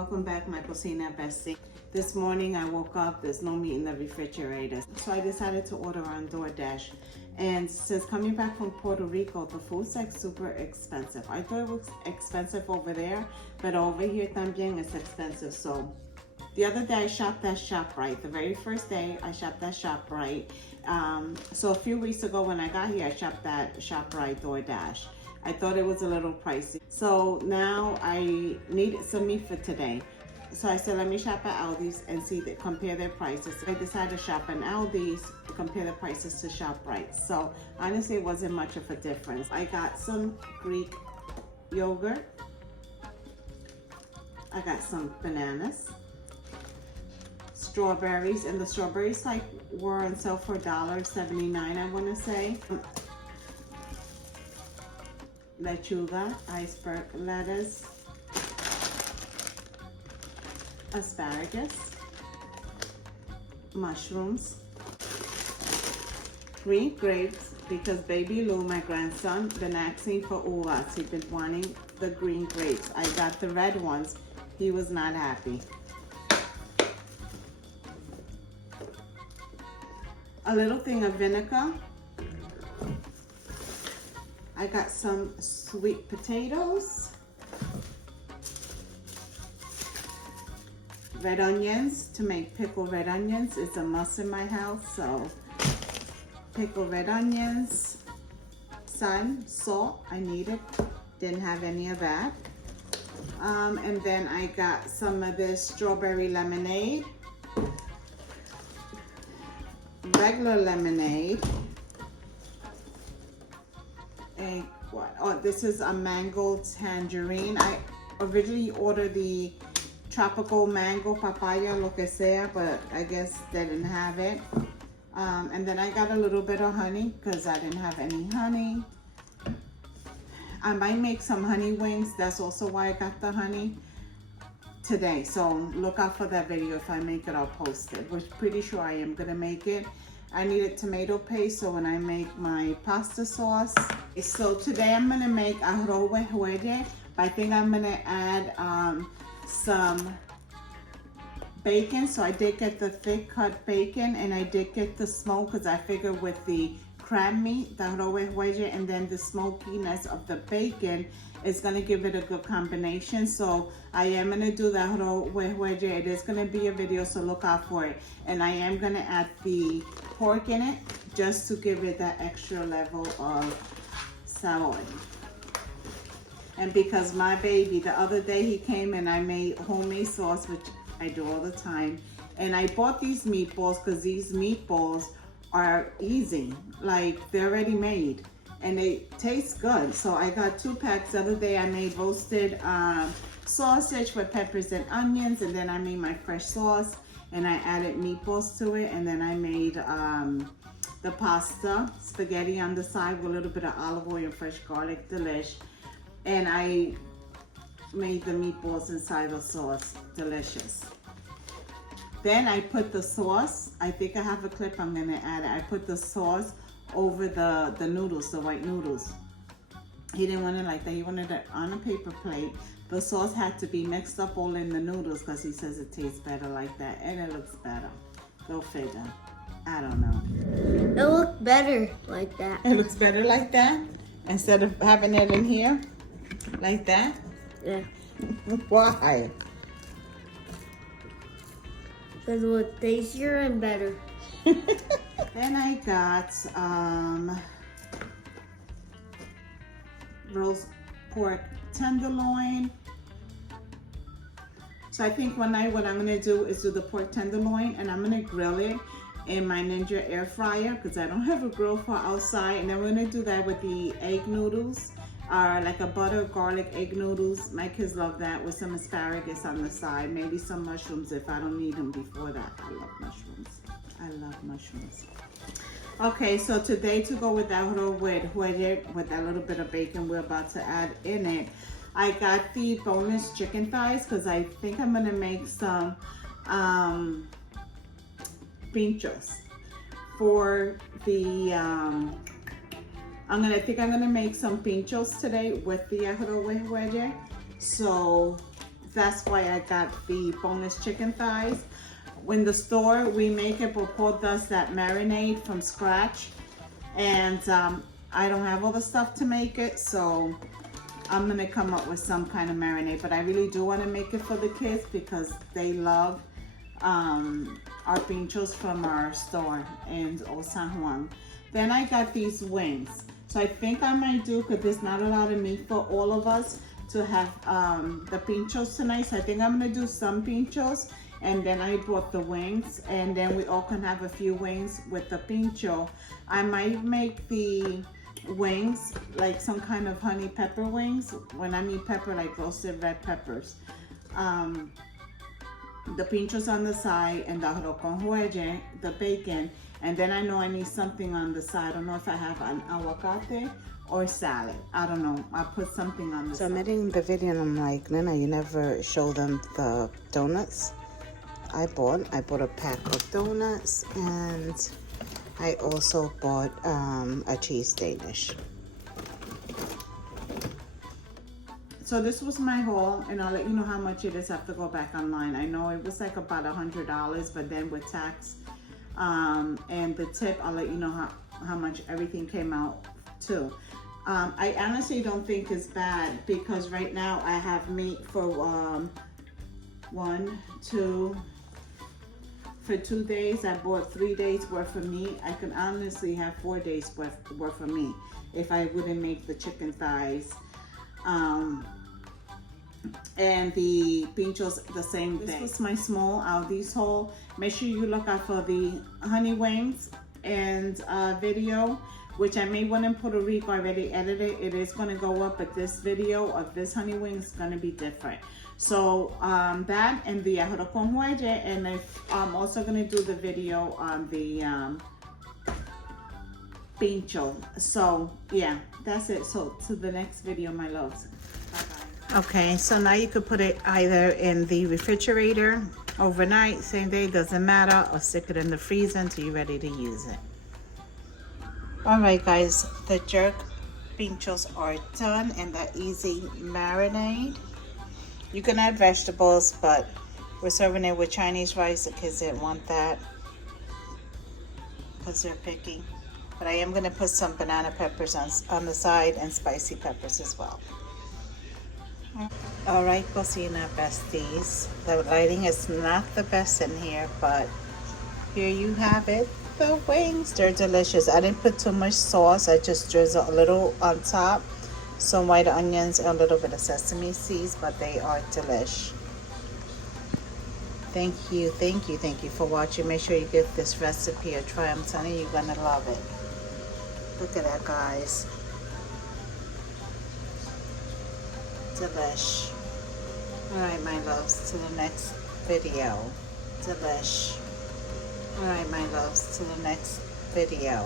welcome back, my cocina bestie. This morning I woke up, there's no meat in the refrigerator. So I decided to order on DoorDash. And since coming back from Puerto Rico, the food's like super expensive. I thought it was expensive over there, but over here también it's expensive. So the other day I shopped at ShopRite. The very first day I shopped at ShopRite. So a few weeks ago when I got here, I shopped at ShopRite DoorDash. I thought it was a little pricey. So now I needed some meat for today. So I said, let me shop at Aldi's and compare their prices. I decided to shop at Aldi's to compare the prices to ShopRite. So honestly, it wasn't much of a difference. I got some Greek yogurt. I got some bananas, strawberries, and the strawberries were on sale for $1.79, I want to say. Lechuga, iceberg lettuce, asparagus, mushrooms, green grapes, because baby Lou, my grandson, been asking for uvas. He's been wanting the green grapes. I got the red ones. He was not happy. A little thing of vinegar. I got some sweet potatoes, red onions to make pickled red onions. It's a must in my house, so pickled red onions, salt, I needed, didn't have any of that. And then I got some of this strawberry lemonade, regular lemonade, and what? Oh, this is a mango tangerine. I originally ordered the tropical mango papaya, lo que sea, but I guess they didn't have it. And then I got a little bit of honey because I didn't have any honey. I might make some honey wings. That's also why I got the honey today. So look out for that video. If I make it, I'll post it. Which pretty sure I am gonna make it. I needed tomato paste, so when I make my pasta sauce. So today I'm gonna make arroz huehuete, but I think I'm gonna add some bacon. So I did get the thick cut bacon, and I did get the smoke because I figured with the crab meat, the arroz huehuete, and then the smokiness of the bacon is gonna give it a good combination. So I am gonna do the arroz huehuete. It is gonna be a video, so look out for it. And I am gonna add the pork in it just to give it that extra level of sabor. And because my baby, the other day he came and I made homemade sauce, which I do all the time. And I bought these meatballs because these meatballs are easy. Like, they're already made and they taste good. So I got 2 packs. The other day I made roasted sausage with peppers and onions, and then I made my fresh sauce and I added meatballs to it, and then I made the pasta, spaghetti on the side with a little bit of olive oil and fresh garlic, delish. And I made the meatballs inside the sauce, delicious. Then I put the sauce, I think I have a clip I'm gonna add it. I put the sauce over the noodles, the white noodles. He didn't want it like that, he wanted it on a paper plate. The sauce had to be mixed up all in the noodles because he says it tastes better like that, and it looks better. Go figure. I don't know. It looks better like that. It looks better like that? Instead of having it in here? Like that? Yeah. Why? Because it looks tastier and better. Then I got roast pork tenderloin. So I think what I'm gonna do is do the pork tenderloin, and I'm gonna grill it in my Ninja air fryer because I don't have a grill for outside. And then we're gonna do that with the egg noodles, like a butter garlic egg noodles. My kids love that, with some asparagus on the side, maybe some mushrooms if I don't need them before that. I love mushrooms. I love mushrooms. Okay, so today, to go with that arroz huehuete with that little bit of bacon we're about to add in it, I got the boneless chicken thighs because I think I'm gonna make some pinchos for the I think I'm gonna make some pinchos today with the arroz huehuete. So that's why I got the boneless chicken thighs. In the store, we make it, but Paul does that marinade from scratch. And I don't have all the stuff to make it, so I'm gonna come up with some kind of marinade. But I really do want to make it for the kids because they love our pinchos from our store in Old San Juan. Then I got these wings. So I think I might do, because there's not a lot of meat for all of us to have the pinchos tonight. So I think I'm gonna do some pinchos, and then I bought the wings, and then we all can have a few wings with the pincho. I might make the wings like some kind of honey pepper wings. When I mean pepper, like roasted red peppers. The pinchos on the side, and the arroz con jueyes, the bacon. And then I know I need something on the side. I don't know if I have an aguacate or salad. I don't know. I'll put something on the side. So I'm editing the video and I'm like, Nana, you never show them the donuts I bought. I bought a pack of donuts, and I also bought a cheese Danish. So this was my haul, and I'll let you know how much it is. I have to go back online. I know it was like about $100, but then with tax and the tip, I'll let you know how much everything came out to. I honestly don't think it's bad, because right now I have meat for 2 days. I bought 3 days worth of meat. I can honestly have 4 days worth of meat if I wouldn't make the chicken thighs. And the pinchos, the same thing. This was my small Aldi's haul. Make sure you look out for the honey wings and video, which I made one in Puerto Rico. I already edited. It is going to go up, but this video of this honey wing is going to be different. So that and the arroz con jueyes, and I'm also going to do the video on the pincho. So yeah, that's it. So to the next video, my loves. Okay, so now you could put it either in the refrigerator overnight, same day, doesn't matter, or stick it in the freezer until you're ready to use it. All right, guys, the jerk pinchos are done in that easy marinade. You can add vegetables, but we're serving it with Chinese rice. The kids didn't want that because they're picky. But I am gonna put some banana peppers on the side and spicy peppers as well. All right, cocina besties. The lighting is not the best in here, but here you have it. The wings, they're delicious. I didn't put too much sauce. I just drizzled a little on top, some white onions, and a little bit of sesame seeds, but they are delish. Thank you for watching. Make sure you give this recipe a try. I'm telling you, you're gonna love it. Look at that, guys. Delish. Alright, my loves, to the next video. Delish. Alright, my loves, to the next video.